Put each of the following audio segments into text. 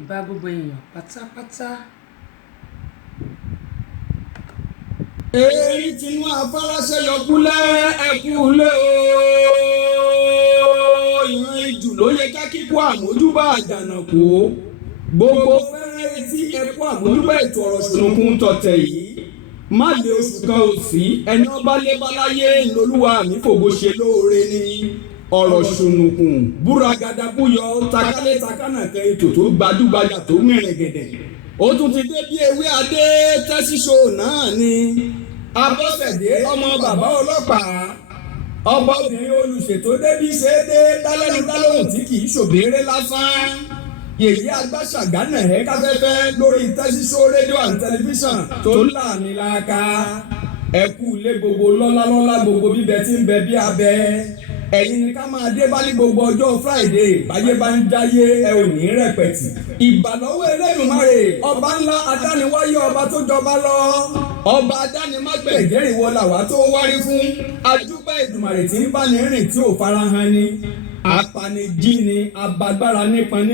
ìbá gbogbo èèyàn pátápátá. èyí tinú afárásẹ́ yọkúlẹ̀ ẹ̀kúlẹ̀ ìran ìjù ló yẹ ká kíkó àmójúbà àjànàkú gbogbo fẹ́rẹ́ tí ẹ̀kú àmójúbà ètò ọ̀rọ̀ ṣùnùkùn tọ̀tẹ̀ yìí má lè oṣù kan ò sí ẹni ọba lé báláyé lolúwa mi fògo ṣe lóore ní ọ̀rọ̀ ṣùnùkùn búragàdà búyọ takálẹ̀ takánàkẹ́ ètò tó gbajúgbajà tó mìíràn gẹ̀dẹ̀ ó tún ti dé bí ewé adé tẹ́síṣò náà ni Abọ́sẹ̀dé ọmọ bàbá ọlọ́pàá ọba obìnrin olùṣètò débi ṣe é dé dálẹ́nu dálóhùn tí kì í ṣòbéèrè lásán yèyí agbáṣàgánà ẹ̀ káfẹ́fẹ́ lórí tẹ́síṣò rédíò and tẹlifíṣàn tó láàmìlàaka ẹ̀kú ilé gbogbo lọ́lálọ́lá gbogbo bíbẹ tí ń bẹ bí abẹ ẹ̀yin ni ká máa dé bá ní gbogbo ọjọ́ Friday báyé bá ń jáyé ẹ ò ní rẹpẹ̀tì ìbàlọ́wọ́ Elédùmarè ọba ńlá adániwáyé ọba tó jọba lọ ọba adánimágbẹ̀jẹ́ ìwọlà wá tó wárí fún ajúbà Èdùmàrè tí ń bá ní rìn tí ò farahàn ni apanijí ni abagbára nípọn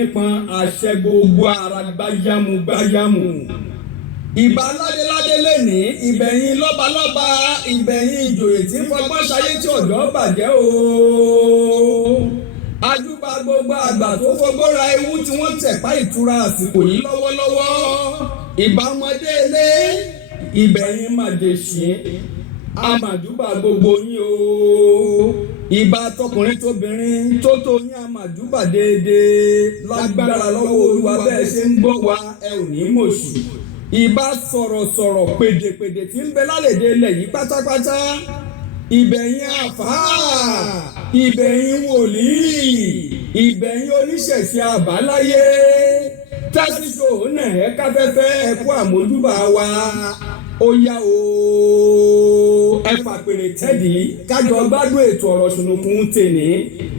àṣẹ gbogbo ara gbáyàmù ìbà ládéládé lẹ́ni ìbẹ̀yìn lọ́balọ́ba ìbẹ̀yìn ìjòyè tí ń fọgbọ́n ṣayé tí ọ̀dọ́ bàjẹ́ o ajúbà gbogbo àgbà tó fọgbọ́n ra ewu tí wọ́n tẹ̀pá ìtura àsìkò yìí lọ́wọ́lọ́wọ́ ìbà ọmọdé ilé ìbẹ̀yìn màjèṣí àmàjúbà gbogbo yín o ìbà tọkùnrin tóbìnrin tó yín àmàjúbà déédéé lágbára lọ́wọ́ Olúwa bẹ́ẹ̀ ṣe ń gbọ́ wa ẹ ò ní mọ̀ṣù ìbá sọ̀rọ̀sọ̀rọ̀ pèdèpèdè tí ń bẹ lálẹ́dẹ ilẹ̀ yìí pátápátá ìbẹ̀yìn àfáà ìbẹ̀yìn wòlíì ìbẹ̀yìn oníṣẹ̀ṣe àbáláyé tásìṣò náà ẹ káfẹ́fẹ́ ẹ̀kú àmójúbà wa ó yá o ẹ fàpèrè tẹ́dí kájọ gbádùn ètò ọ̀rọ̀ ṣùnùkùn tèní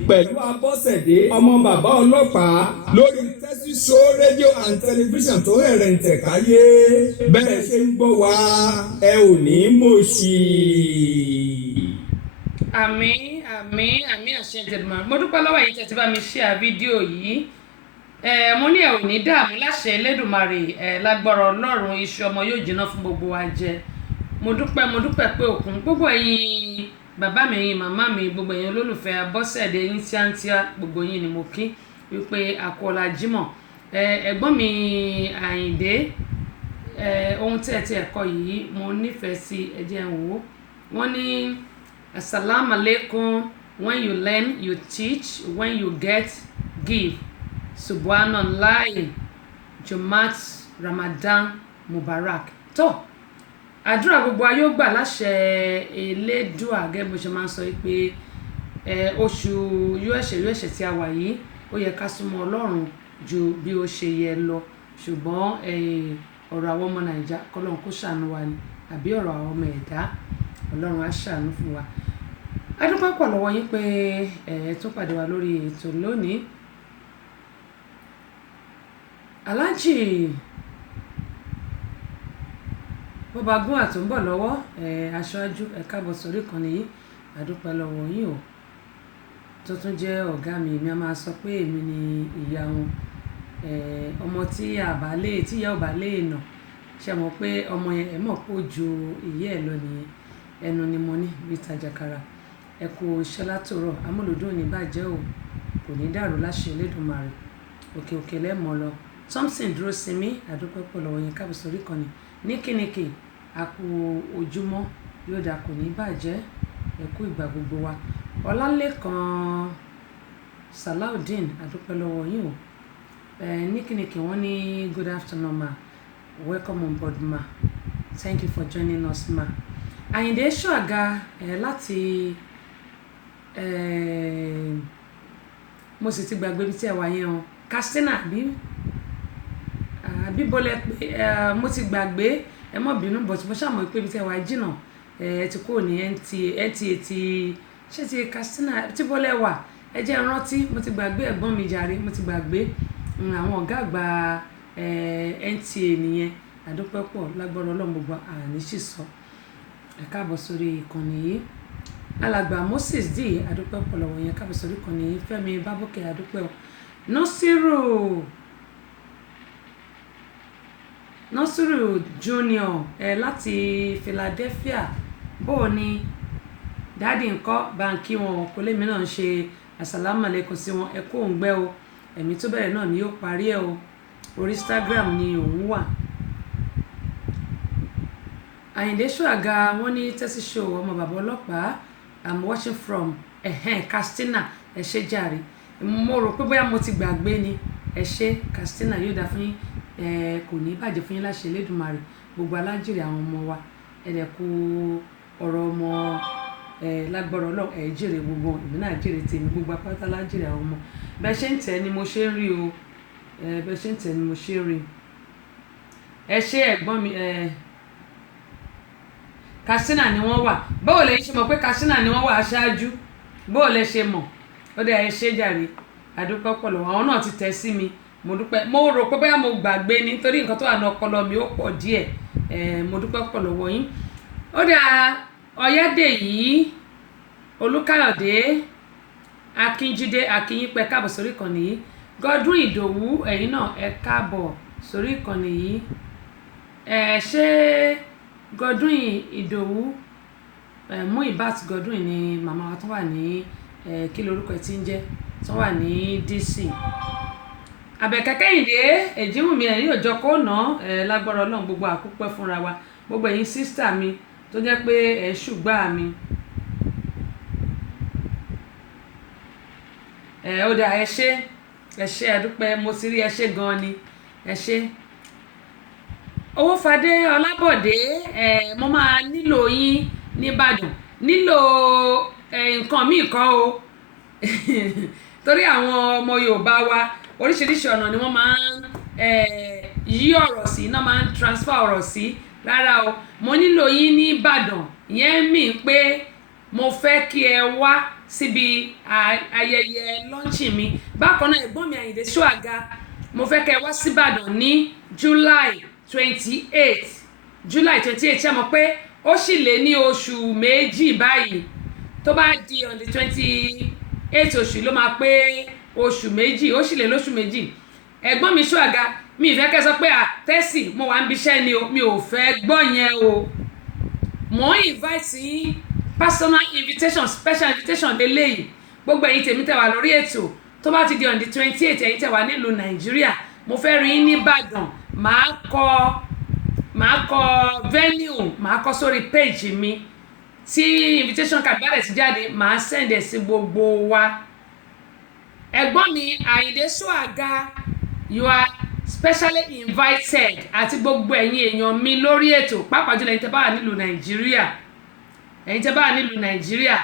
pẹ̀lú Abọ́sẹ̀dé ọmọ bàbá ọlọ́pàá lórí tẹ́síṣò rédíò and tẹlifíṣàn tó rẹ̀ ń tẹ̀káyé bẹ́ẹ̀ ṣe ń gbọ́ wa ẹ ò ní mọ̀ṣì. àmín àṣẹ Èdùmàrè. mo dúpẹ́ lọ́wọ́ yìí tẹ́tí bá mi share fídíò yìí mo ní ẹ ò ní dààmú láṣẹ Elédùmarè lágbára Ọlọ́run iṣu ọmọ yóò jiná fún gbogbo wa jẹ. mo dúpẹ́ pé òkun gbogbo ẹ̀yin bàbá mi ẹ̀yin màmá mi gbogbo ẹ̀yin olólùfẹ́ Abọ́sẹ̀dé yín tíátíá gbogbo yín ni mo kí wípé àkọọ́lá Jímọ̀ ẹ̀gbọ́n mi Àyìndé ohun tí ẹ ti ẹ̀kọ́ yìí mo nífẹ̀ẹ́ sí ẹ̀jẹ̀ ń wò wọ́n ní assalamu alaikum when you learn you teach when you get give subhanallah Jumat Ramadan Mubarak tó àdúrà gbogbo ayé ó gbà láṣẹ Elédùà gẹ́gẹ́ bó ṣe máa ń sọ pé oṣù yóò tí a wà yìí ó yẹ ká súnmọ́ Ọlọ́run ju bí ó ṣe yẹ lọ ṣùgbọ́n ọ̀rọ̀ àwọn ọmọ Nàìjíríà kọ́lọ́run kó ṣàánú wa ni àbí ọ̀rọ̀ àwọn ọmọ ẹ̀dá Ọlọ́run á ṣàánú fún wa. a dúpẹ́ pọ̀ lọ́wọ́ yín pé tún pàdé wa lórí ètò lónìí. Aláàjì Bọ́bagún àtúnbọ̀ lọ́wọ́ aṣáájú ẹ káàbọ̀ sórí ìkànnì yìí a dúpẹ́ lọ́wọ́ yín o tó tún jẹ́ ọ̀gá mi èmi a máa sọ pé èmi ni ìyá wọn ọmọ tí ìyá ò bá lè nà ṣe mọ̀ pé ọmọ yẹn ẹ mọ̀ pé ó ju ìyá ẹ̀ lọ nìyẹn ẹnu ni mo ní bí tajakara ẹ kú iṣẹ́ látòrọ̀ amúlùdún ò ní bàjẹ́ o kò ní dàrú láṣẹ Elédùmarè òkè òkè lẹ́mọ̀ lọ Thompson dúró sí mi àdúpẹ́ pọ̀ lọ́wọ́ yẹn káàbọ̀ sórí ìkànnì níkìníkì àkú ojúmọ́ yóò dà kò ní bàjẹ́ ẹ kú ìgbà gbogbo wa Ọlálékan Salaudeen àdúpẹ́ lọ́wọ́ yín o níkìníkì wọ́n ní good afternoon ma welcome on board ma thank you for joining us ma. Àyìndé Ṣọ̀gá láti mo sì ti gbàgbé bí tí ẹ wà yẹn o Katsina bí bọ́lẹ̀ pé mo ti gbàgbé ẹ mọ̀ bínú bọ̀ tí mo ṣàmọ̀ pé bí tí ẹ wà jìnnà ẹ ti kúrò ní NTA ti ṣé ti Katsina tí bọ́lẹ̀ wà ẹ jẹ́ rántí mo ti gbàgbé ẹ̀gbọ́n mi jàre mo ti gbàgbé àwọn ọ̀gá àgbà NTA nìyẹn àdúpẹ́ pọ̀ lágbára Ọlọ́run gbogbo àní sì sọ ẹ káàbọ̀ sórí ìkànnì yìí alàgbà Moses d àdúpẹ́ pọ̀ lọ́wọ́ yẹn káàbọ̀ sórí ìkànnì yìí Fẹ́mi Bábókè àdúpẹ́ o Nasiru Nasiru Junior láti Philadelphia bó o ní dáàdì ńkọ́ bá ń kí wọn kó lèmi náà ń ṣe àsàlámù àlékún sí wọn ẹ kó òun gbẹ́ o ẹ̀mí tó bẹ̀rẹ̀ náà ni yóò parí ẹ̀ o orí Instagram ni òun wà. Àyìndé Ṣóàga wọ́n ní tẹ́sí show ọmọ bàbá ọlọ́pàá I'm watching from Katsina ẹ ṣé jàre mo rò pé bóyá mo ti gbàgbé ni ẹ ṣé Katsina yóò dá fún yín kò ní bàjẹ́ fún yín láṣẹ Elédùmarè gbogbo alájèrè àwọn ọmọ wa ẹ̀dẹ̀ kú ọ̀rọ̀ ọmọ lágbára Ọlọ́run ẹ̀ jèrè gbogbo èmi náà jèrè tèmi gbogbo apáta lájèrè àwọn ọmọ bẹ́ẹ̀ ṣe ń tẹ̀ ni mo ṣe ń rí o bẹ́ẹ̀ ṣe ń tẹ̀ ni mo ṣe ń rí ẹ ṣé ẹ̀gbọ́n mi Katsina ni wọ́n wà báwo lẹ ṣe mọ̀ pé Katsina ni wọ́n wà aṣáájú báwo lẹ ṣe mọ̀ ó dẹ̀ ẹ ṣé jàre àdúpẹ́ pọ̀lọ̀ àwọn náà ti tẹ̀ sí mi mo dúpẹ́ mo rò pé bóyá mo gbàgbé nítorí nǹkan tó wà ní ọpọlọ mi ó pọ̀ díẹ̀ mo dúpẹ́ pọ̀ lọ́wọ́ yín ó dà Ọ̀yádèyí Olúkáyọ̀dé Akínjídé Akínyínpẹ̀ káàbọ̀ sórí ìkànnì yìí Godwin Ìdòwú ẹ̀yin náà ẹ káàbọ̀ sórí ìkànnì yìí ṣé Godwin Ìdòwú Muibat Godwin ni màmá wa tó wà ní kí lorúkọ ẹ ti ń jẹ́ tó wà ní DC Àbẹ̀kẹ́ Kẹ́hìndé Èjìwùmí ẹ̀yin òjọ kó ná lágbára Ọlọ́run gbogbo àkúpẹ́ fúnra wa gbogbo ẹ̀yin sísítà mi tó jẹ́ pé ẹ̀ ṣùgbà mi ó dà ẹ ṣé àdúpẹ́ mo ti rí ẹ ṣé gan ni ẹ ṣé Owófadé Ọlábọ̀dé mo máa nílò yín nìbàdàn nílò nǹkan míì kọ́ o torí àwọn ọmọ Yorùbá wa oríṣiríṣi ọ̀nà ni wọ́n máa ń yí ọ̀rọ̀ sí náà máa ń transfer ọ̀rọ̀ sí rárá o mo nílò yín ní Ìbàdàn ìyẹn mì pé mo fẹ́ kí ẹ wá síbi ayẹyẹ lọ́ńchì mi bákan náà ẹ̀gbọ́n mi Àyìndé Ṣóàga mo fẹ́ kí ẹ wá sí Ìbàdàn ní July 28 ṣe mọ̀ pé ó sì lé ní oṣù méjì báyìí tó bá di on the 28 oṣù ló máa pé oṣù méjì ó sì lé lóṣù méjì ẹ̀gbọ́n mi Ṣóàga mi ìfẹ́ kẹ́ sọ pé tẹ́sì mo wà ń bíṣẹ́ ni o mi ò fẹ́ gbọ́ yẹn o mo ń invite yín personal invitation special invitation lélẹ́yìí gbogbo ẹ̀yin tèmi tẹ́ wà lórí ètò tó bá ti di on the 28 ẹ̀yin tẹ́ wà nílùú Nàìjíríà mo fẹ́ rí yín ní Ìbàdàn màá kọ venue màá kọ sórí page mi tí invitation card bá dẹ̀ ti jáde màá send ẹ̀ sí gbogbo wa ẹ̀gbọ́n mi Àyìndé Ṣóàga you are specially invited àti gbogbo ẹ̀yin èèyàn mi lórí ètò pàápàá jùlọ ẹ̀yin tẹ́ bá wà nílùú Nàìjíríà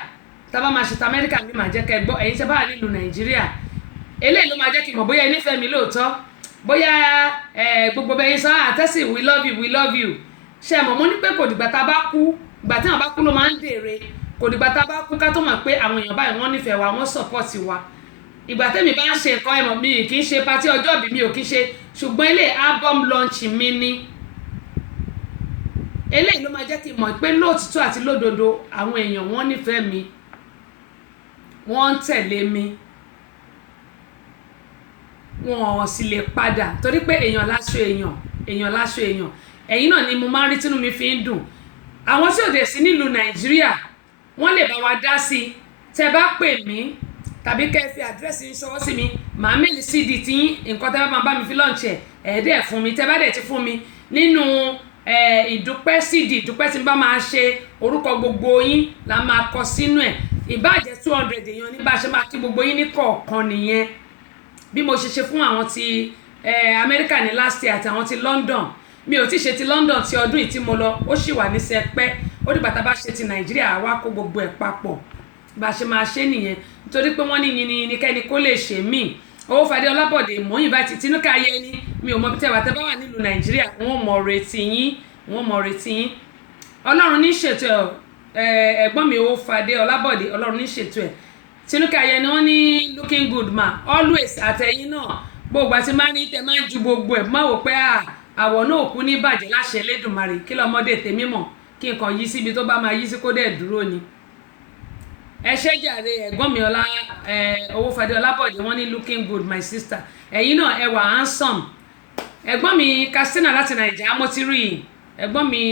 tá bá máa ṣe ta Amẹ́ríkà mi máa jẹ́ kẹ́ gbọ́ ẹ̀yin tẹ́ bá wà nílùú Nàìjíríà eléyìí ló máa jẹ́ kí n mọ̀ bóyá ẹ nífẹ̀ẹ́ mi lóòótọ́ bóyá gbogbo bẹ́yìn sọ àtẹ́sí we love you ṣe mọ̀ mo ní pé kò dìgbà tá a bá kú ìgbà tí àwọn bá kú ló máa ń dèrè kò dìgbà tá a bá kú ká tó mọ̀ pé àwọn èèyàn báyìí wọ́n nífẹ̀ẹ́ wa wọ́n support wa ìgbà tẹ́mi bá ń ṣe nǹkan ẹ̀mọ̀ mi kì í ṣe pátí ọjọ́ ìbí mi ò kì í ṣe ṣùgbọ́n ilé album launch mi ni eléyìí ló máa jẹ́ kí n mọ̀ pé lóòtítọ́ àti lódodo àwọn èèyàn wọ́n nífẹ̀ẹ́ mi wọ́n ń tẹ̀lé mi wọn ò sì lè padà torí pé èèyàn láṣọ èèyàn ẹ̀yin náà ni mo máa ń rí tínú mi fi ń dùn àwọn tí ò dé sí nílùú Nàìjíríà wọ́n lè bá wa dá sí i tẹ́ bá pè mí tàbí kẹ́ ẹ fi àdírẹ́sì yín ṣọwọ́ sí mi màá mẹ́lì cd tí yín nǹkan tẹ́ bá máa bá mi fi lọ́ọ̀nchì ẹ̀ẹ́dẹ̀ fún mi tẹ́ bá dẹ̀ ti fún mi nínú ìdúpẹ́ cd ìdúpẹ́ tí n bá máa ṣe orúkọ gbogbo yín la máa kọ sínú ẹ̀ ìbàjẹ́ 200 èèyàn ní bá a ṣe máa kí gbogbo yín ní kọ̀ọ̀kan nìyẹn bí mo ṣe fún àwọn ti Amẹ́ríkà ní last year àti àwọn ti London mi ò tí ṣe ti London ti ọdún yìí tí mo lọ ó sì wà ní sẹpẹ́ ó dìgbà tá a bá ṣe ti Nàìjíríà wá kó gbogbo ẹ̀ papọ̀ bá a ṣe máa ṣe nìyẹn nítorí pé wọ́n ní yìnyín kẹ́ni kó lè ṣe míì Owófadé Ọlábọ̀dé mòyìn bá ti Tinúkẹ́ Ayẹni mi ò mọ bí tẹ́wà tẹ́ bá wà nílùú Nàìjíríà wọ́n mọ̀ retí yín Ọlọ́run ní ṣètò ẹ̀gbọ́n mi Owófadé Ọlábọ̀dé Ọlọ́run ní ṣètò ẹ̀ Tinúkẹ́ Ayẹni wọ́n ní looking good ma always àtẹ̀yìn náà gbogbo àti máa ní tẹ máa ń ju gbogbo ẹ̀ máa wò pé àwọ̀ náà kú ní bàjẹ́ láṣẹ Elédùmarè kí lọ́mọdé tèmi mọ̀ kí nǹkan yí síbi tó bá máa yí sí kó dẹ̀ dúró ni ẹ ṣé jàre ẹ̀gbọ́n mi Owófadé Ọlábọ̀dé wọ́n ní looking good my sister ẹ̀yin náà ẹ wà handsome ẹ̀gbọ́n mi Katsina láti Nàìjíríà mo ti rí ẹ̀gbọ́n mi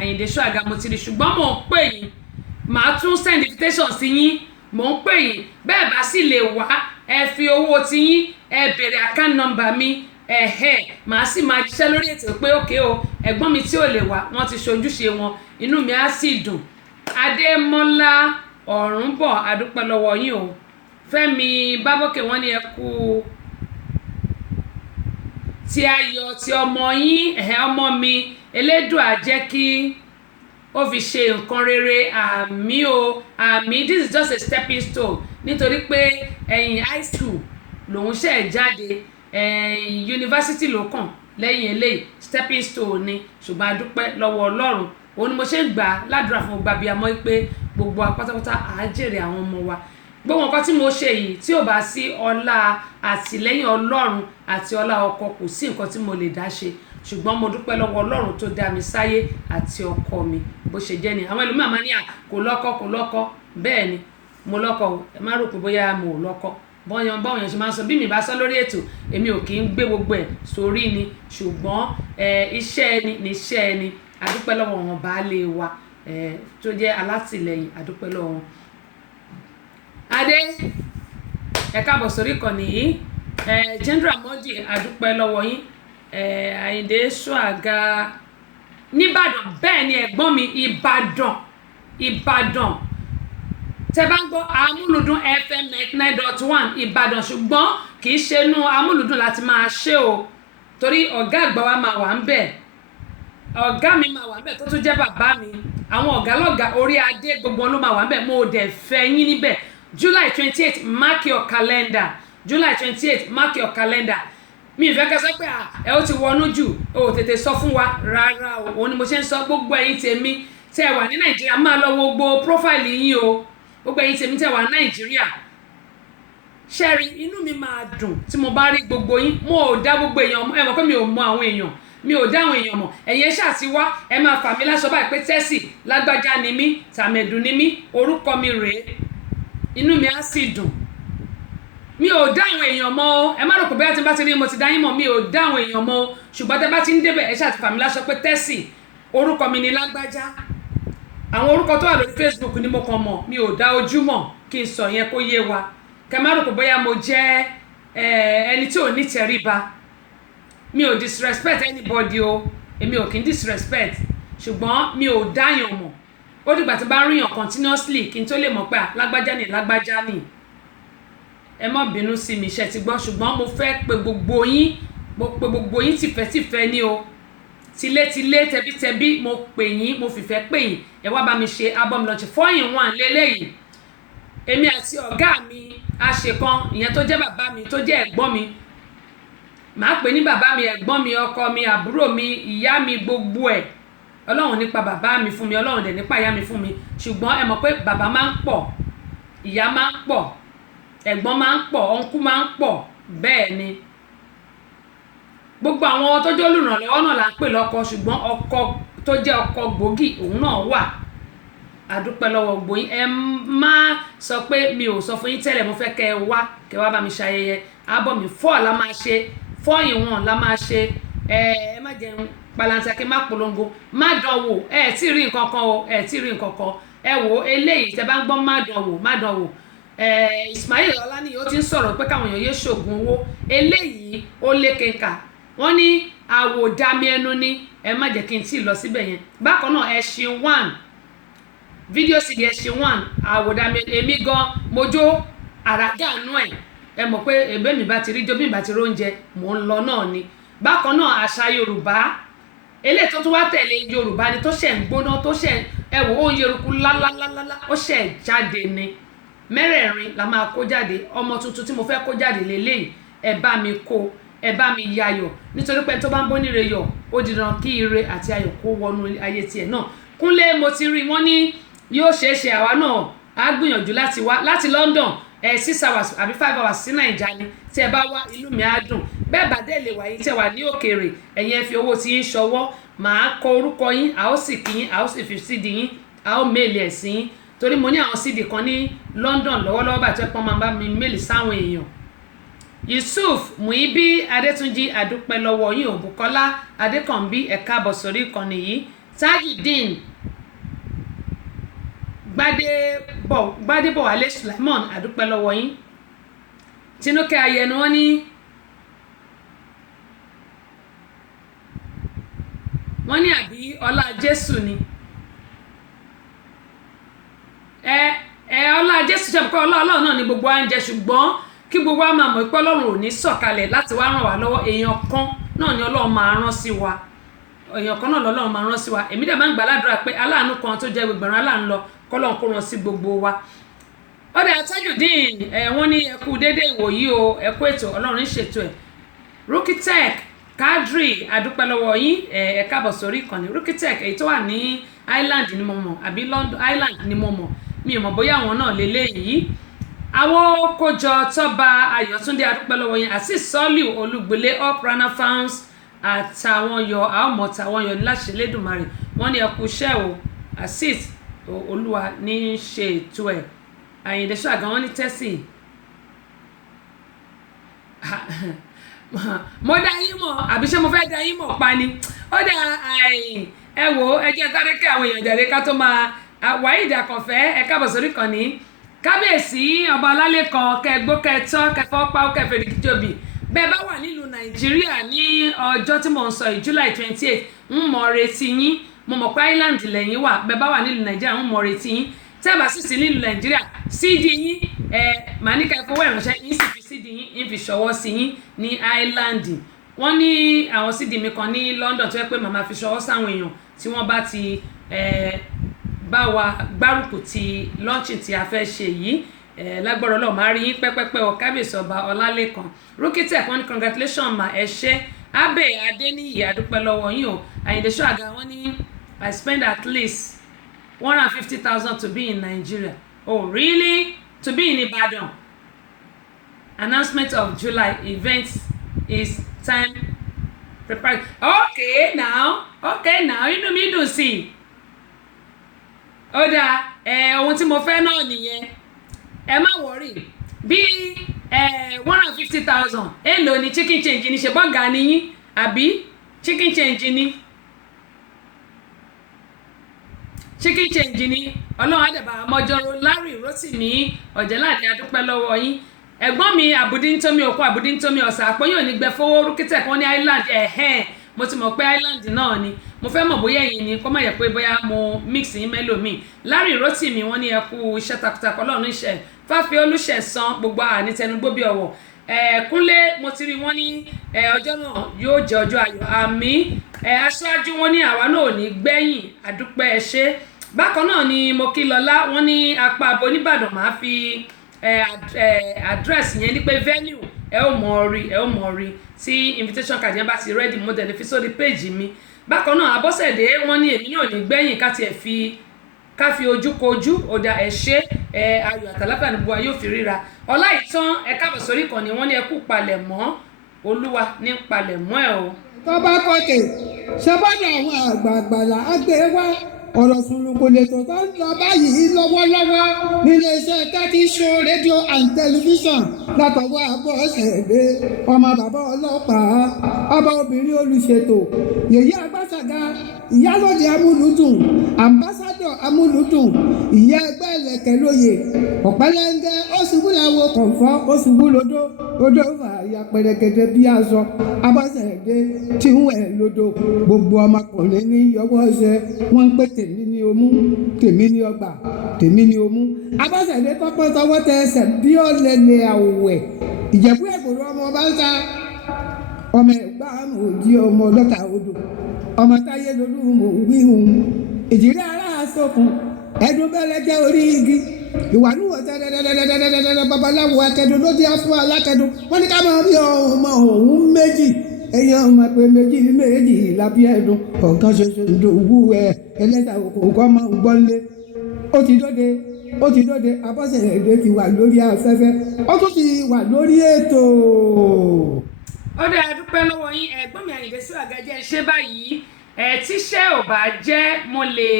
Àyìndé Ṣóàga mo ti rí ṣùgbọ́n mò ń pè yín màá tún send invitation sí yín mò ń pè yín bẹ́ẹ̀ bá sì lè wá ẹ fi owó ti yín ẹ bèrè account number mi màá sì máa jíṣẹ́ lórí ètò pé òkè o ẹ̀gbọ́n mi tí ò lè wá wọ́n ti ṣojúṣe wọn inú mi á sì dùn. Adémọ́lá Ọ̀rúnbọ̀ adúpẹ́ lọ́wọ́ yín o. Fẹ́mi Bábọ́kè wọ́n ní ẹ kú tí ayọ̀ tí ọmọ yín ọmọ mi Elédùà jẹ́ kí ó fi ṣe nǹkan rere àmì o àmì. This is just a stepping stone nítorí pé ẹ̀yìn high school lòun ṣẹ̀ jáde yunifásitì ló kàn lẹ́yìn eléyìí stepping stone ni ṣùgbọ́n adúpẹ́ lọ́wọ́ Ọlọ́run òun ni mo ṣe ń gbà ládùúrà fún gbàbí àmọ́ pé gbogbo apátápátá à á jèrè àwọn ọmọ wa gbogbo nǹkan tí mo ṣe yìí tí ò bá sí ọlá àtìlẹ́yìn Ọlọ́run àti ọlá ọkọ kò sí nǹkan tí mo lè dá ṣe ṣùgbọ́n mo dúpẹ́ lọ́wọ́ Ọlọ́run tó dá mi sáyé àti ọkọ mi bó ṣe jẹ́ ni. àwọn ẹlòmíràn máa ní kò lọ́kọ bẹ́ẹ̀ ni mo lọ́kọ o ẹ má rò pé bóyá mo ò lọ́kọ báwọn yẹn ṣe máa ń sọ bí mi bá sọ lórí ètò èmi ò kì í gbé gbogbo ẹ̀ sórí ni ṣùgbọ́n iṣẹ́ ẹni níṣẹ́ ẹni adúpẹ́ lọ́wọ́ wọn baálé wa tó jẹ́ alátìlẹyìn adúpẹ́ lọ́wọ́ wọn. Adé ẹ káàbọ̀ sórí ìkànnì yìí Jendra Modi adúpẹ́ lọ́wọ́ yín Àyìndé Ṣóàga nìbàdàn bẹ́ẹ̀ ni ẹ̀gbọ́n mi Ìbàdàn tẹ bá ń gbọ́ amúlùdún FM 99.1 Ìbàdàn ṣùgbọ́n kì í ṣe inú amúlùdún láti máa ṣe o torí ọ̀gá àgbà wa máa wà ń bẹ̀ ọ̀gá mi máa wà ń bẹ̀ tó tún jẹ́ bàbá mi àwọn ọ̀gá lọ́gà orí adé gbogbo ló máa wà ń bẹ̀ mo dẹ̀ fẹ́ yín níbẹ̀ July 28 mark your calendar July 28 mark your calendar mi ìfẹ́ kẹsẹ́ pé ẹ ó ti wọnú jù o tètè sọ fún wa rárá o òun ni mo ṣe ń sọ gbogbo ẹ̀yin tèmi tẹ́ ẹ wà ní Nàìjíríà máa lọ wo gbogbo profile yín o gbogbo ẹ̀yin tèmi tẹ́ ẹ wà ní Nàìjíríà ṣẹ́rí inú mi máa dùn tí mo bá rí gbogbo yín mo ò dá gbogbo èèyàn ẹ mọ̀ pé mi ò mọ àwọn èèyàn mi ò dá àwọn èèyàn mọ̀ ẹ̀yin ṣáà ti wá ẹ máa fà mí láṣọ báyìí pé tẹ́sì lágbájá ni mí tàmẹ̀dù ni mí orúkọ mi rèé inú mi á sì dùn mi ò dá àwọn èèyàn mọ̀ o ẹ má rò pé bẹ́ẹ̀ tí bá ti rí mo ti dá yín mọ̀ mi ò dá àwọn èèyàn mọ̀ o ṣùgbọ́n tẹ́ bá ti ń débẹ̀ ẹ ṣáà ti fà mí láṣọ pé tẹ́sì orúkọ mi ni lágbájá àwọn orúkọ tó wà lórí Facebook ni mo kàn mọ̀ mi ò dá ojú mọ̀ kí n sọ yẹn kó yé wa kẹ́ má rò pé bóyá mo jẹ́ ẹni tí ò ní tẹríba mi ò disrespect anybody o èmi ò kí ń disrespect ṣùgbọ́n mi ò dáyàn mọ̀ ó dìgbà tí bá ń ríyàn continuously kí n tó lè mọ̀ pé lágbájá ni ẹ má bínú sí mi ṣe ti gbọ́ ṣùgbọ́n mo fẹ́ pe gbogbo yín tìfẹ́tìfẹ́ ni o tilétilé tẹbítẹbí mo pè yín mo fìfẹ́ pè yín ẹ wá bá mi ṣe album launch 4-in-1 lélẹ́yìí èmi àti ọ̀gá mi àṣekan ìyẹn tó jẹ́ bàbá mi tó jẹ́ ẹ̀gbọ́n mi màá pè ní bàbá mi ẹ̀gbọ́n mi ọkọ mi àbúrò mi ìyá mi gbogbo ẹ̀ Ọlọ́run nípa bàbá mi fún mi Ọlọ́run dẹ̀ nípa ìyá mi fún mi ṣùgbọ́n ẹ mọ̀ pé bàbá máa ń pọ̀ ìyá máa ń pọ̀ ẹ̀gbọ́n máa ń pọ̀ ọ̀nkú máa ń pọ̀ bẹ́ẹ̀ ni gbogbo àwọn tó jẹ́ olùrànlọ́wọ́ náà là ń pè lọ́kọ ṣùgbọ́n ọkọ tó jẹ́ ọkọ gbòógì òun náà wà àdúpẹ́ lọ́wọ́ gbòyìn ẹ má sọ pé mi ò sọ fún yín tẹ́lẹ̀ mo fẹ́ kẹ́ ẹ wá bá mi ṣayẹyẹ ábọ̀mì 4 la máa ṣe 4-in-1 la máa ṣe ẹ má jẹun palantí akẹ́ má polongo má dánwò ẹ tí rí nǹkan kan o ẹ tí rí nǹkan kan ẹ wò eléyìí tẹ́ bá ń gbọ́ má dánwò Ismail Ọláníyì ó ti ń sọ̀rọ̀ pé káwọn èèyàn yé ṣoògùn owó eléyìí ó lékeka wọ́n ní àwòdámi ẹnu ní ẹ má jẹ́ kí n tí ì lọ síbẹ̀ yẹn bákan náà ẹṣin 1 fídíò CD ẹṣin 1 àwòdámi èmi gan mojó àràgànú ẹ mọ̀ pé ẹgbẹ́ mi bá ti rí jó bí mi bá ti róúnjẹ mò ń lọ náà ni bákan náà àṣà Yorùbá eléyìí tó tún wá tẹ̀lé Yorùbá ni tó ṣẹ̀ ń gbóná tó ṣẹ̀ ẹ wò ó ń yerukú lálálálá ó ṣẹ̀ jáde ni mẹ́rẹ̀ẹ̀rin la máa kó jáde ọmọ tuntun tí mo fẹ́ kó jáde lélẹ́yìí ẹ bá mi kó ẹ bá mi yayọ̀ nítorí pé tó bá ń bó níre yọ̀ ó di dandan kí ire àti ayọ̀ kó wọnú ayé tiẹ̀ náà Kúnlé mo ti rí wọ́n ní yóò ṣeé ṣe àwa náà á gbìyànjú láti wá láti London 6 hours àbí 5 hours sí Naija ni tí ẹ bá wá inú mi á dùn bẹ́ẹ̀ bá dé lè wáyé tí ẹ wà ní òkèèrè ẹ̀yin ẹ fi owó tí yín ṣọwọ́ màá kọ orúkọ yín a ó sì kí yín a ó sì fi CD yín a ó méèlì ẹ̀ sí yín torí mo ní àwọn CD kan ní London lọ́wọ́lọ́wọ́ bá tó pọ́n máa bá mi méèlì sáwọn èèyàn Yusuf Muibi Adétúnjí àdúpẹ́ lọ́wọ́ yín o. Bùkọ́lá Adékànbí ẹ káàbọ̀ sórí ìkànnì yìí. Tajudeen Gbádébọ̀wálé Sulaimon àdúpẹ́ lọ́wọ́ yín. Tinúkẹ́ Ayẹnu wọ́n ní àbí ọlá Jésù ni. Ọlá Jésù jẹ́ pé Ọlọ́run náà ni gbogbo wa ń jẹ, ṣùgbọ́n kí gbogbo wa máa mọ̀ pé Ọlọ́run ò ní sọ̀kalẹ̀ láti wá ràn wá lọ́wọ́. Èèyàn kan náà ni Ọlọ́run máa rán sí wa. Èèyàn kan náà lọ́lọ́run máa rán sí wa. Èmi dẹ̀ máa ń gbàládùra pé aláàánú kan tó jẹ́ gbẹ̀gbẹ̀rún aláàánú lọ kọ́lọ́run kó rán sí gbogbo wa. Ọ̀dà Tajudeen wọ́n ní ẹ kú déédéé ìwòyí o, ẹ kú ètò Ọlọ́run ń ṣètò ẹ̀. Rukitek Kadri àdúpẹ́ lọ́wọ́ yín ẹ káàbọ̀ sórí ìkànnì. Rukitek èyí tó wà ní Ireland ni mo mọ̀ àbí London Ireland ni mo mọ̀, mi ò mọ̀ bóyá àwọn náà lélẹ́yìí. Àwọn kójọ Tọ́ba Ayọ̀túndé àdúpẹ́ lọ́wọ́ yín. àti Sọ́líù Olúgbélé Uprana Farms àtàwọn yọ àwọn ọmọ tàwọn yọ láṣẹ lẹ́dùnmarè wọ́n ní ẹ kú iṣẹ́ o. Azeez Olúwa ní í ṣe ètò ẹ̀. Àyìndé Ṣàgán wọ́n ní tẹ́sì mo dá yín mọ̀ àbí ṣé mo fẹ́ dá yín mọ̀ pa ni. Ó dà ẹ wò ẹ jẹ́ sáré kí àwọn èèyàn jáde ká tó máa Waheed Akànfẹ́ ẹ káàbọ̀ sórí ìkànnì. Kábíyèsí ọba Ọlálékan kẹgbó kẹtọ́ kẹfọ́pá kẹfẹ́rì kíjòbí bẹ́ẹ̀ bá wà nílùú Nàìjíríà ní ọjọ́ tí mò ń sọ yìí July 28 ń mọ̀ retí yín. Mo mọ̀ pé Ireland lẹ́yìn wà, bẹ́ẹ̀ bá wà nílùú Nàìjíríà ń mọ̀ retí yín. Tẹ́ bá sì sí nílùú Nàìjíríà CD yín màá ní ká ẹ fowó ìránṣẹ́ yín sì fi CD yín ń fi ṣọwọ́ sí yín ní Ireland. Wọ́n ní àwọn CD mi kan ní London tó yẹ pé màmá fi ṣọwọ́ sáwọn èèyàn tí wọ́n bá ti bá wa gbárùkù ti lọ́ọ̀chì tí a fẹ́ ṣe yìí. Lágbára Ọlọ́run máa rí yín pẹ́pẹ́pẹ́ o. Kábíyèsí ọba Ọlálékan. Rukitek wọ́n ní congratulations ma ẹ ṣé. Abe Adéníyì àdúpẹ́ lọ́wọ́ yín o. Àyìndé Ṣàgá wọ́n ní I spend at least 150,000 to be in Nigeria. Oh really? To be in Ibadan. Announcement of July event is time prepared. Okay now inú mi dùn sí i. Ó dáa ohun tí mo fẹ́ náà nìyẹn. Ẹ má wọrí bí 150,000 èlò ni chicken change ni ṣe bọ́gà ni yín àbí chicken change ni Ọlọ́run àdàbà àmọ́jọ́rò Larry Rotimi Ọ̀jẹ̀láde adúpẹ́ lọ́wọ́ yín. Ẹ̀gbọ́n mi àbùdíntómi òkú àbùdíntómi ọ̀sà àpọ́yìn òní gbẹ fowó. Rukitek wọ́n ní Ireland mo ti mọ̀ pé Ireland náà ni. Mo fẹ́ mọ̀ bóyá ẹ̀yin ni kó má yẹ pé bóyá mo mix yín mẹ́lòmíì. Larry Rotimi wọ́n ní ẹ kú iṣẹ́ takuntakun Ọlọ́run iṣẹ́ Fáfí Olúṣẹ̀san gbogbo ànítẹnugbó bí ọ̀wọ̀. Kúnlé mo ti rí wọ́n ní ọjọ́ náà yóò jẹ́ ọjọ́ ayọ̀ àmì. Aṣáájú wọ́n ní àwa náà ò ní gbẹ̀yìn àdúpẹ́ ẹ ṣé. Bákan náà ni mo kí Lọ́lá wọ́n ní apá abo nìbàdàn máa fi àdírẹ́sì yẹn ní pé venue ẹ ó mọ̀ rí tí invitation card yẹn bá ti ready mo dẹ̀ lè fi sórí page mi. Bákan náà Abọ́sẹ̀dé wọ́n ní èmi náà ní gbẹ̀yìn ká fi ojú kojú ọ̀dà ẹ̀ ṣe ayọ̀ àtàlápà níbo ayé òfin ríra. Ọláìtàn ẹ káàbọ̀ sórí ìkànnì wọ́n ní ẹ kú palẹ̀mọ́ Olúwa ní palẹ̀mọ́ ẹ o. Tọ́ba kọ́tẹ̀ ṣẹ́bọ́dọ̀ àwọn àgbààgbà là á gbé wá ọ̀rọ̀ sunlùkù lètò tó ń lọ báyìí lọ́wọ́lọ́wọ́ níléeṣẹ́ 30 Show rédíò and tẹlifíṣàn látọwọ́ Abọ́sẹ̀dé ọmọ bàbá ọlọ́pàá ọba obìnrin olùṣètò yèyí Agbáṣàga ìyálòdì amúlùdùn ambassadọ̀ amúlùdùn ìyá ẹgbẹ́ ẹlẹ́kẹ̀ lóye ọ̀pẹ́lẹ́ńgẹ́ oṣùbùlàwọ̀ kọ̀ǹfọ́ oṣùbùlódó odò fàyà pẹ̀rẹ̀gẹ̀dẹ̀ bí aṣọ Abọ́sẹ̀dé tí ń wẹ̀ lódò gbogbo ọmọkùnrin ní yọwọ́ ṣe wọ́n ń pè tèmi ní omú tèmi ní ọgbà tèmi ní omú. Abọ́sẹ̀dé kọ́kọ́ tọwọ́ tẹ ẹsẹ̀ bí ọ̀lẹ́lẹ̀ àwẹ̀ Ìjẹ̀bú Ẹ̀gbòrò ọmọ bá ń ta ọmọ ẹ̀gbá òjì ọmọ ọlọ́ta odò ọmọ táyé lolú mò ń wí hùn ìjìrì ara àsokùn ẹdun bẹ́lẹ̀ jẹ́ orí igi ìwà níwọ̀ tẹ́lẹ̀lẹ́lẹ́lẹ́lẹ́lẹ́ babaláwo akẹ́dùn ló ti fún alákẹ́dùn wọ́n ní ká máa bí ọmọ òun méjì ẹyẹ ọmọ pé méjì lábí ẹdun ọ̀kan ṣoṣo ìdòwú ẹlẹ́ta òkò ọmọ gbọ́nlé ó ti dóde Abọ́sẹ̀dé ti wà lórí afẹ́fẹ́ ó tún ti wà lórí ètò. Ó dé adúpẹ́ lọ́wọ́ yín ẹ̀gbọ́n mi Àyìndé Ṣàgá jẹ́ ṣé báyìí tíṣẹ́ ò bá jẹ́ mo lè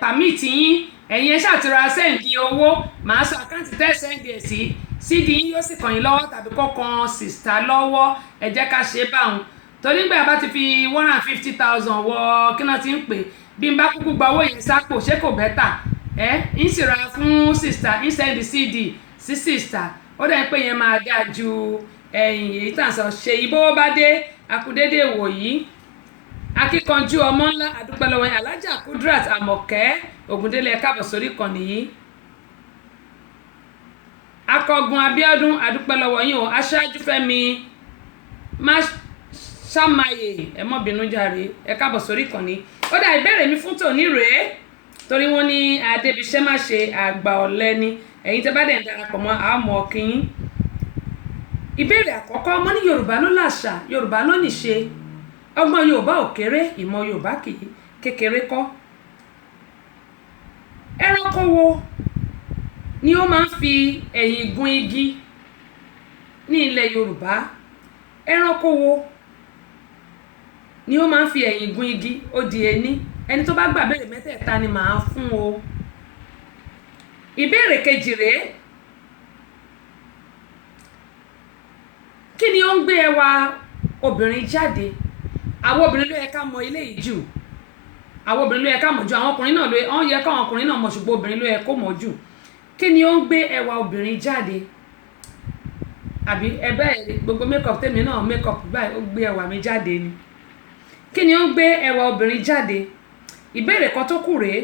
pàmìtì yín ẹ̀yin ẹ ṣàtìrà sẹ́ǹdì owó màá sọ àkáǹtì tẹ́ sẹ́ǹdì ẹ̀ sí cd yín yóò sì kàn yín lọ́wọ́ tàbí kó kan sista lọ́wọ́ ẹ jẹ́ ká ṣe báwọn torí nígbà bá ti fi 150,000 wọ kí náà ti ń pè bí n bá kúkú gba owó yẹn sápò ṣé kò bẹ́tà ń sì ra fún sista ń send cd sí sista ó dẹ̀ pé yẹn máa dáa ju ẹ̀yìn èyí tàn sọ ṣe ìbówó bá dé akudédé wò yìí akíkanjú ọmọ ńlá àdúpẹ́ lọ́wọ́ yẹn alájà Kudrat Àmọ̀kẹ́ Ògúndélé káàbọ̀ sórí ìkànnì yìí akọgun Abíọ́dún àdúpẹ́ lọ́wọ́ yín o aṣáájú Fẹ́mi má ṣàmáyé ẹ mọ́ bínú jàre ẹ káàbọ̀ sórí ìkànnì ó dà ìbéèrè mi fún tòní rèé torí wọ́n ní adébíṣẹ́ má ṣe àgbà ọ̀lẹ ni ẹ̀yin tẹ́ bá dẹ̀ ń darapọ̀ mọ́ àmọ́ ọkìyín ìbéèrè àkọ́kọ́ mọ́ ní Yorùbá ló làṣà Yorùbá ló níṣe ọgbọ́n Yorùbá ò kéré ìmọ̀ Yorùbá kì í kékeré kọ́ ẹranko wo ni ó máa ń fi ẹ̀yìn gun igi ní ilẹ̀ Yorùbá ẹranko wo ni ó máa ń fi ẹ̀yìn gun igi ó di ení ẹni tó bá gbà béèrè mẹ́tẹ̀ẹ̀ta ni màá fún o ìbéèrè kejì rèé kí ni ó ń gbé ẹwà obìnrin jáde àwọn obìnrin ló yẹ ká mọ ilé yìí jù àwọn obìnrin ló yẹ ká mọ̀ jù àwọn ọkùnrin náà ló yẹ káwọn ọkùnrin náà mọ̀ ṣùgbọ́n obìnrin ló yẹ kó mọ̀ jù kí ni ó ń gbé ẹwà obìnrin jáde àbí ẹbẹ́ gbogbo makeup tèmi náà makeup báyìí ó gbé ẹwà mi jáde ni kí ni ó ń gbé ẹwà obìnrin jáde ìbéèrè kan tó kù rèé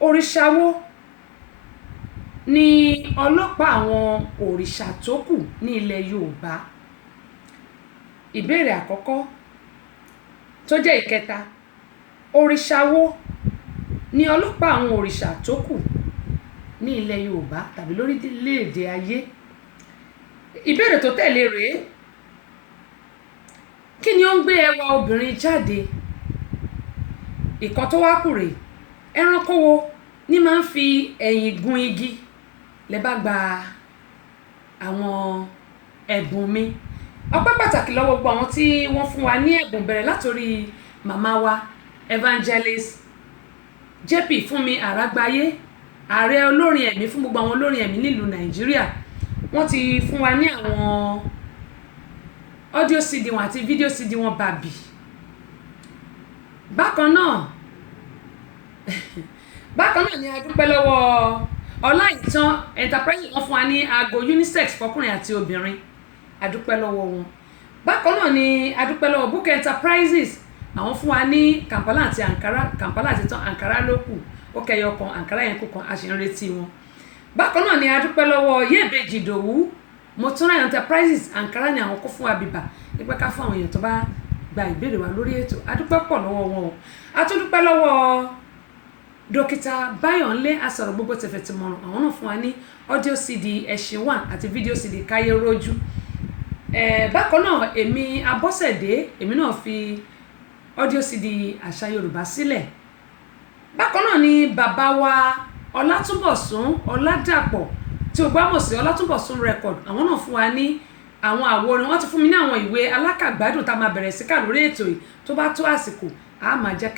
òrìṣà wo ni ọlọ́pàá àwọn òrìṣà tó kù ní ilẹ̀ Yorùbá ìbéèrè àkọ́kọ́ tó jẹ́ ìkẹta òrìṣà wo ni ọlọ́pàá àwọn òrìṣà tó kù ní ilẹ̀ Yorùbá tàbí lórílẹ̀-èdè ayé ìbéèrè tó tẹ̀lé rèé kí ni ó ń gbé ẹwà obìnrin jáde ìkan tó wá kù rèé ẹranko wo ni máa ń fi ẹ̀yìn gun igi lẹ bá gba àwọn ẹ̀bùn mi ọpẹ́ pàtàkì lọ́wọ́ gbogbo àwọn tí wọ́n fún wa ní ẹ̀bùn bẹ̀rẹ̀ látòrí màmá wa evangelist JP Fúnmi Àrágbáyé ààrẹ olórin ẹ̀mí fún gbogbo àwọn olórin ẹ̀mí nílùú Nàìjíríà wọ́n ti fún wa ní àwọn audio CD wọn àti video CD wọn bàbí bákan náà ni a dúpẹ́ lọ́wọ́ Ọláìtàn Enterprise wọ́n fún wa ní aago unisex fọkùnrin àti obìnrin a dúpẹ́ lọ́wọ́ wọn bákan náà ni a dúpẹ́ lọ́wọ́ Book Enterprises àwọn fún wa ní Kampala àti Ankara Kampala àti tán Ankara ló kù ó kẹyọ kan Ankara yẹn kù kan a sì ń retí wọn bákan náà ni a dúpẹ́ lọ́wọ́ Yèbèjì Ìdòwú Motunrayo Enterprises Ankara ni àwọn kó fún wa bìbà nípa ká fún àwọn èèyàn tó bá gba ìbéèrè wa lórí ètò a dúpẹ́ pọ̀ lọ́wọ́ wọn o a tún dúpẹ́ lọ́wọ́ dókítà Báyọ̀nlé asọ̀rọ̀ gbogbo tẹ̀fẹ̀tìmọ̀ràn àwọn náà fún wa ní audio CD ẹ̀sìn 1 àti video CD káyé rójú bákan náà èmi Abọ́sẹ̀dé èmi náà fi audio CD àṣà Yorùbá sílẹ̀ bákan náà ni bàbá wa Ọlátúnbọ̀sún Ọládàpọ̀ tí o gbámọ̀ sí Ọlátúnbọ̀sún record àwọn náà fún wa ní àwọn àwòrán wọ́n ti fún mi ní àwọn ìwé alákàgbádùn tá a máa bẹ̀rẹ̀ sí kà lórí ètò yìí tó bá tó àsìkò a máa jẹ́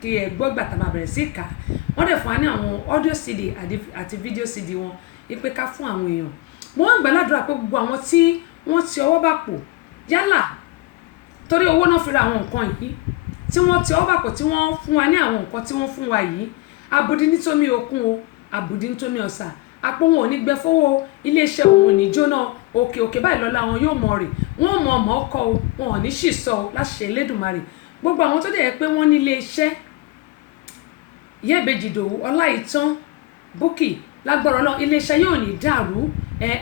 kí ẹ gbọ́ ìgbà tá a máa bẹ̀rẹ̀ sí kà wọ́n dẹ̀ fún wa ní àwọn audio CD àti video CD wọn ipe ká fún àwọn èèyàn mo wá ń gbàládùra pé gbogbo àwọn tí wọ́n ti ọwọ́ bà pò yálà torí owó náà fi ra àwọn nǹkan yìí tí wọ́n ti ọwọ́ bà pò tí wọ́n fún wa ní àwọn nǹkan tí wọ́n fún wa yìí abudi nítorí okun o abudi nítorí ọ̀sà àpò wọn ò ní gbẹ fowó iléeṣẹ́ òun ò ní jóná òkè báyìí lọ́la wọn yóò mọ̀ rè wọ́n mọ̀ ọmọ ọkọ o wọn ò ní sì sọ o láṣẹ Elédùmarè gbogbo àwọn tó dẹ̀ yẹ pé wọ́n ní iléeṣẹ́ Yèbèjì Ìdòwú Ọláìtàn Búkì lágbára náà iléeṣẹ́ yóò ní dàrú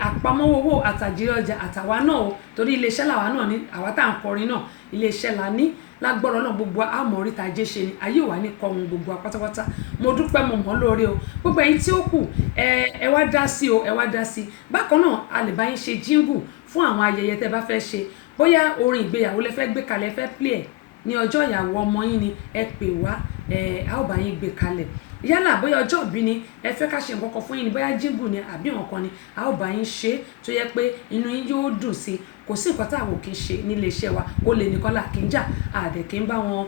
àpamọ́wọ́ owó àtàjírí ọjà àtàwa náà o torí iléeṣẹ́ làwa náà ní àwa tá à ń kọrin náà iléeṣẹ́ la ní lágbára náà gbogbo àmọ̀ríta ajé ṣe ni ayé wà ní kọ̀ọ̀hún gbogbo pátápátá mo dúpẹ́ mo mọ̀ lóore o gbogbo ẹ̀yin tí ó kù ẹ wá dá sí o ẹ wá dá sí bákan náà a lè bá yín ṣe jíngù fún àwọn ayẹyẹ tẹ́ bá fẹ́ ṣe bóyá orin ìgbéyàwó lẹ fẹ́ gbé kalẹ̀ fẹ́ play ẹ̀ ní ọjọ́ ìyàwó ọmọ yín ni ẹ pè wá a ó bá yín gbé kalẹ̀ yálà bóyá ọjọ́ ìbí ni ẹ fẹ́ ká ṣe nǹkan kan fún yín ni bóyá jíngù ni àbí nǹkan ni a ó bá yín ṣe tó yẹ pé inú yín yóò dùn sí kò sí nǹkan táwọn ò kì í ṣe nílé iṣẹ́ wa ó lè nìkan là kí n jà àdẹ̀ kí n bá wọn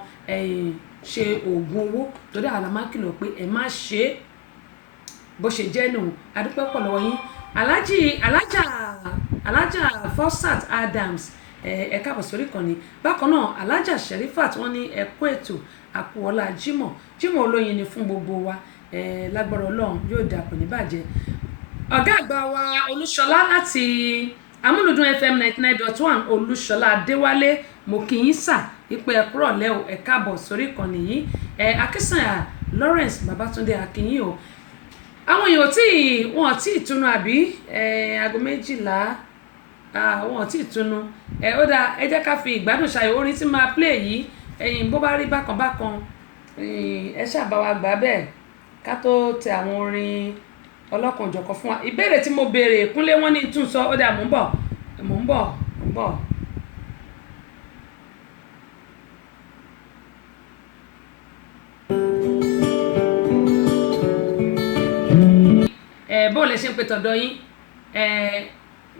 ṣe oògùn owó torí àlà máa ń kìlọ̀ pé ẹ má ṣe é bó ṣe jẹ́ nù adúpẹ́ pọ̀ lọ́wọ́ yín alájà Fawzat Adams ẹ káàbọ̀ sórí ìkànnì. Bákan náà alájà Sherifat wọ́n ní ẹ kú ètò àkúọlá Jímọ̀ olóyin ni fún gbogbo wa lágbára Ọlọ́run yóò dà kò ní bàjẹ́. Ọ̀gá àgbà wa Olúṣọlá láti Amúlùdún FM 99.1 Olúṣọlá Adéwálé mo kí yín sà ipò ẹ̀kúrọ̀ lẹ́ o ẹ káàbọ̀ sórí ìkànnì yìí Akínsànyà Lawrence Babátúndé akínyìn o. Àwọn èèyàn wọn tí ìtúnu àbí aago 12 wọn tí ìtúnu ó dáa ẹ jẹ́ ká fi ìgbádùn ṣayọ̀ orin tí máa play yìí bó bá rí bákan ẹ ṣàbá wa gbà bẹ́ẹ̀ ká tó tẹ àwọn orin ọlọ́kanòjọ̀kan fún wa. Ìbéèrè tí mo béèrè Kúnlé wọn ní tún sọ ó dáa mò ń bọ̀. Bó lẹ ṣe ń pe tọ̀dọ̀ yín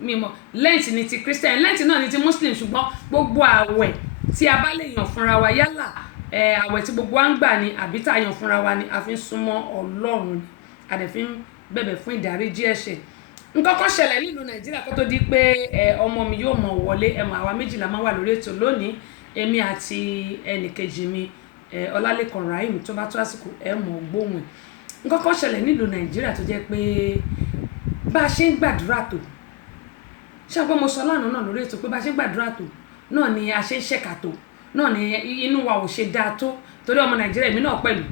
mímọ́ lẹ́ǹtì ni ti Christian lẹ́ǹtì náà ni ti Muslim ṣùgbọ́n gbogbo àwẹ̀ tí a bá lè yàn fúnra wa yálà àwẹ̀ tí gbogbo wa ń gbà ni àbí tá a yàn fúnra wa ni a fi ń súnmọ́ Ọlọ́run ni a dẹ̀ fi ń bẹ̀bẹ̀ fún ìdáríjì ẹ̀ṣẹ̀. Nǹkan kan ṣẹlẹ̀ nílùú Nàìjíríà kó tó di pé ọmọ mi yóò mọ̀ wọlé àwa méjìlá máa wà lórí ètò lónìí èmi àti ẹnìkejì mi Ọlálékan Rahim tó bá tó àsìkò mọ̀ gbóhùn. Nǹkan kan ṣẹlẹ̀ nílùú Nàìjíríà tó jẹ́ pé bá a ṣe ń gbàdúrà tó ṣàgbọ́n mo sọ lánàá náà lórí ètò pé bá a ṣe ń gbàdúrà tó náà ni a ṣe ń ṣẹ̀kà tó náà ni inú wa ò ṣe dáa tó torí ọmọ Nàìjíríà èmi náà pẹ̀lú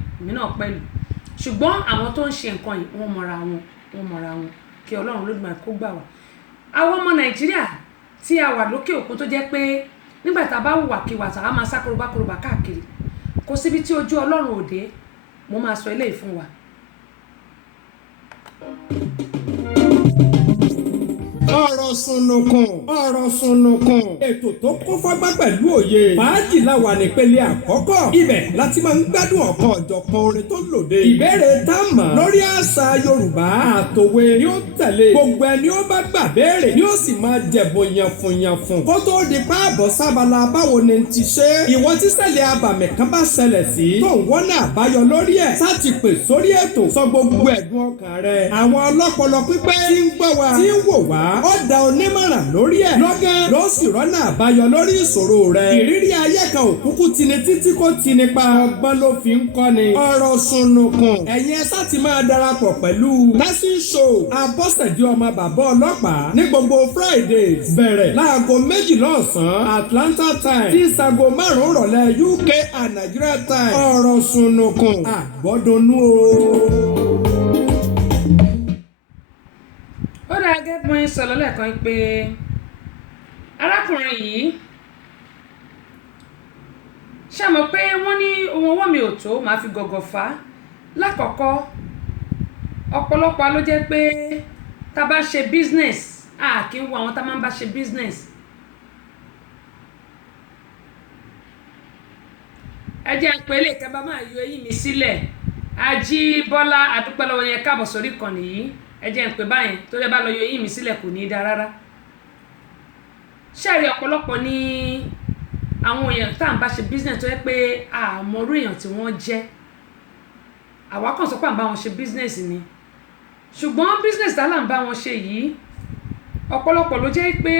ṣùgbọ́n àwọn tó ń ṣe nǹkan yìí wọ́n mọ̀ra wọn kí Ọlọ́run Olódùmarè kó gbà wá. Àwọn ọmọ Nàìjíríà tí a wà lókè òkun tó jẹ́ pé nígbà tá a bá hùwàkiwà tá a máa sá korobá káàkiri kò síbi tí ojú Ọlọ́run òde mo máa sọ eléyìí fún wa. ọ̀rọ̀ sunukun ètò tó kún fọ́gbọ́n pẹ̀lú òye fàájì láwa nípele àkọ́kọ́ ibẹ̀ láti máa ń gbádùn ọ̀kan ọ̀jọ̀kan orin tó lòde ìbéèrè tá a mọ̀ lórí àṣà Yorùbá àtòwe ni ó tẹ̀lé gbogbo ẹni ó bá gbà béèrè ni ó sì máa jẹ̀bọ̀ yànfùnyànfùn kó tó di páàbọ̀ sábàlá báwo ni ti ṣe ìwọ tí ṣẹlẹ̀ abàmì kan bá ṣẹlẹ̀ sí tó ń wọ́nà àbáyọ lórí ẹ̀ sáti pè sórí ètò sọ gbogbo ẹ̀dùn ọkàn rẹ̀ àwọn ọlọ́pọlọ pípé tí ń gbọ́ wa tí ń wò wá ó da onímọ̀ràn lórí ẹ̀ lọ́gán ló sì rọ́nà àbáyọ lórí ìṣòro rẹ̀ ìrírí ayé kan òkúkú tini títí kò tini pa ọgbọ́n ló fi ń kọ́ni ọ̀rọ̀ sunukun ẹ̀yin ẹ sá ti máa darapọ̀ pẹ̀lú Tessy Show Abọ́sẹ̀dé ọmọ bàbá ọlọ́pàá ní gbogbo Fridays bẹ̀rẹ̀ láago 12 ọ̀sán Atlanta time tí sago 5 rọ̀lẹ́ UK and Nigeria time ọ̀rọ̀ sunukun àgbọ́dọ̀nú o. Ó dáa gẹ́gẹ́ bí wọ́n sọ lọ́lẹ́kan pé arákùnrin yìí ṣàmọ̀ pé wọ́n ní ohun ọwọ́ mi ò tó máa fi gọ̀gọ̀ fà á. Lákọ̀ọ́kọ́ ọ̀pọ̀lọpọ̀ ló jẹ́ pé tá a bá ṣe business kì í wo àwọn tá a máa ń bá ṣe business. ẹ jẹ́ pé lè kẹ́ bá máa yọ eyín mi sílẹ̀ Ajíbọ́lá adúpẹ́ lọ́wọ́ yẹn káàbọ̀ sórí ìkànnì yìí ẹ jẹ́ ń pè báyìí tó lè bá lọ yọ eyín mi sílẹ̀ kò ní í dáa rárá. ṣáàrí ọ̀pọ̀lọpọ̀ ní àwọn èèyàn tá à ń bá ṣe business tó yẹ pé àmọ́rú èèyàn tí wọ́n jẹ́ àwa kàn sọ pé à ń bá wọn ṣe business ni ṣùgbọ́n business tá là ń bá wọn ṣe yìí ọ̀pọ̀lọpọ̀ ló jẹ́ pé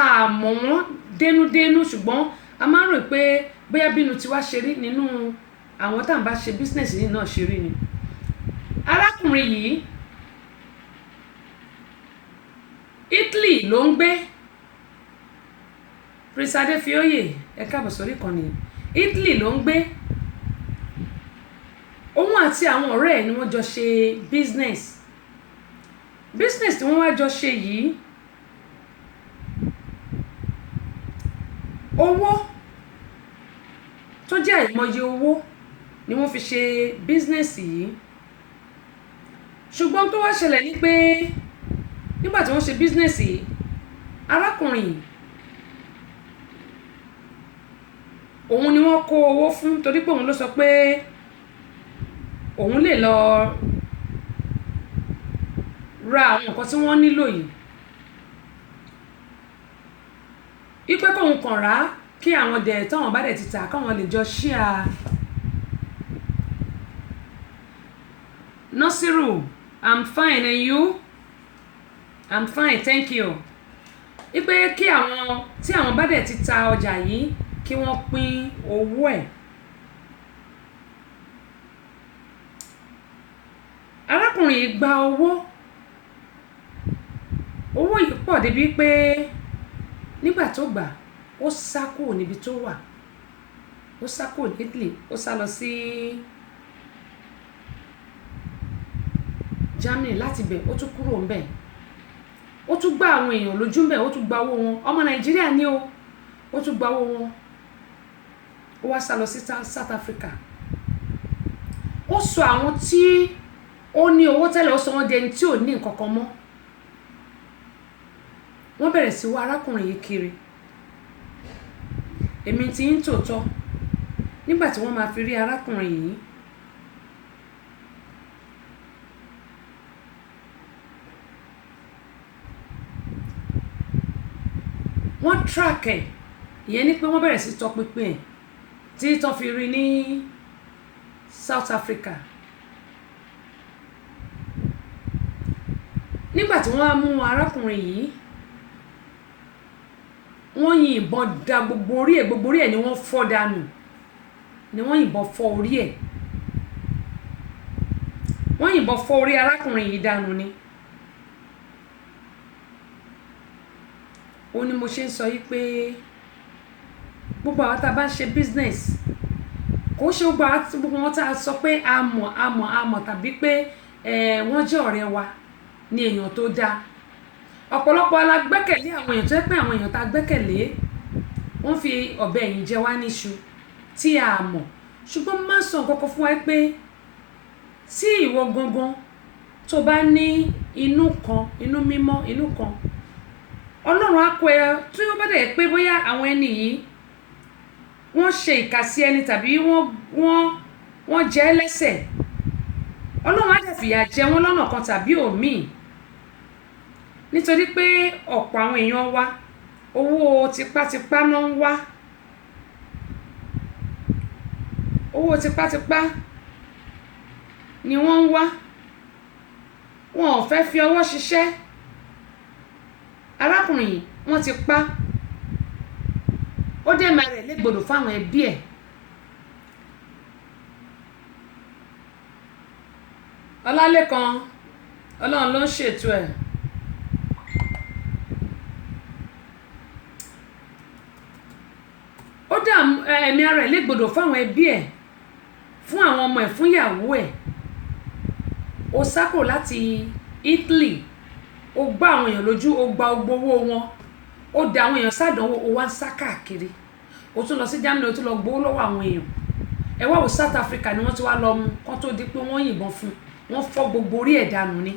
àmọ́ wọn dénúdénú ṣùgbọ́n a máa ń rò pé bóyá bínú tiwa ṣe rí nínú àwọn tá à ń bá ṣe business yìí náà ṣe rí ni. Arákùnrin yìí Italy ló ń gbé Prince Adefioye ẹ káàbọ̀ sórí ìkànnì Italy ló ń gbé òun àti àwọn ọ̀rẹ́ ẹ̀ ni wọ́n jọ ṣe business tí wọ́n wá jọ ṣe yìí owó tó jẹ́ àìmọye owó ni wọ́n fi ṣe business yìí ṣùgbọ́n tó wá ṣẹlẹ̀ ní pé nígbà tí wọ́n ṣe business yìí arákùnrin òun ni wọ́n kó owó fún torí pé òun ló sọ pé òun lè lọ ra àwọn nǹkan tí wọ́n nílò yìí ipe kóun kàn rà kí àwọn dẹ̀ táwọn bá dẹ̀ ti tà káwọn lè jọ ṣíà Nasiru, I'm fine, and you? I'm fine, thank you. Ipe kí àwọn tí àwọn bá dẹ̀ ti ta ọjà yìí kí wọ́n pín owó ẹ̀. Arákùnrin yìí gba owó yìí pọ̀ débi pé nígbà tó gbà ó sá kúrò níbi tó wà, ó sá kúrò ní Italy, ó sá lọ sí Germany láti bẹ̀, ó tún kúrò ń bẹ̀, ó tún gba àwọn èèyàn lójú ń bẹ̀, ó tún gba owó wọn, ọmọ Nàìjíríà ni ó tún gba owó wọn, ó wá sá lọ sí South Africa. Ó sọ àwọn tí ó ní owó tẹ́lẹ̀, ó sọ wọ́n di ẹni tí ò ní nǹkan kan mọ́. Wọ́n bẹ̀rẹ̀ sí wá arákùnrin yìí kiri. Èmi ti ń tòótọ́ nígbà tí wọ́n máa fi rí arákùnrin yìí, wọ́n track ẹ̀, ìyẹn ni pé wọ́n bẹ̀rẹ̀ sí tọpinpin ẹ̀ tí tó fi rí ní South Africa. Nígbà tí wọ́n á mú arákùnrin yìí, wọ́n yìnbọn da gbogbo orí ẹ̀ ni wọ́n fọ́ dànù, ni wọ́n yìnbọn fọ́ orí ẹ̀, wọ́n yìnbọn fọ́ orí arákùnrin yìí dànù ni. Ó ní mo ṣe ń sọ yìí pé gbogbo àwọn tá a bá ń ṣe business, kò ṣe gbogbo wọn tá a sọ pé a mọ̀ tàbí pé wọ́n jẹ́ ọ̀rẹ́ wa ní èèyàn tó dáa. Ọ̀pọ̀lọpọ̀ alágbẹ́kẹ̀lé àwọn èèyàn tó yẹ pé àwọn èèyàn tá a gbẹ́kẹ̀lé wọ́n fi ọ̀bẹ ẹ̀yìn jẹ wá níṣu tí a mọ̀. Ṣùgbọ́n má sọ nǹkan kan fún wa pé tí ìwọ gangan tó bá ní inú mímọ́, inú kan, Ọlọ́run á kó ẹ, tí ó bá dẹ̀ pé bóyá àwọn ẹni yìí wọ́n ṣe ìkà sí ẹni tàbí wọ́n jẹ ẹ́ lẹ́sẹ̀, Ọlọ́run á dẹ̀ fìyà jẹ wọ́n lọ́nà kan tàbí òmíì. Nítorí pé ọ̀pọ̀ àwọn èèyàn wa owó tipátipá náà ń wá, owó tipátipá ni wọ́n ń wá, wọn ò fẹ́ fi ọwọ́ ṣiṣẹ́. Arákùnrin yìí wọ́n ti pa, ó dẹ̀ máa rẹ̀ légbodò fáwọn ẹbí ẹ̀. Ọlálékan, Ọlọ́run ló ń ṣètò ẹ̀. Ó dá ẹ̀mí ara ẹ̀ légbodò fáwọn ẹbí ẹ̀, fún àwọn ọmọ ẹ̀, fún ìyàwó ẹ̀. Ó sá kúrò láti Italy, ó gbá àwọn èèyàn lójú, ó gba owó wọn, ó da àwọn èèyàn sádánwò, ó wá ń sá káàkiri. Ó tún lọ sí Germany, ó tún lọ gbowó lọ́wọ́ àwọn èèyàn. Ẹ wá wo South Africa ni wọ́n ti wá lọ mú kán tó di pé wọ́n yìnbọn fún un, wọ́n fọ́ gbogbo orí ẹ̀ dànù ni.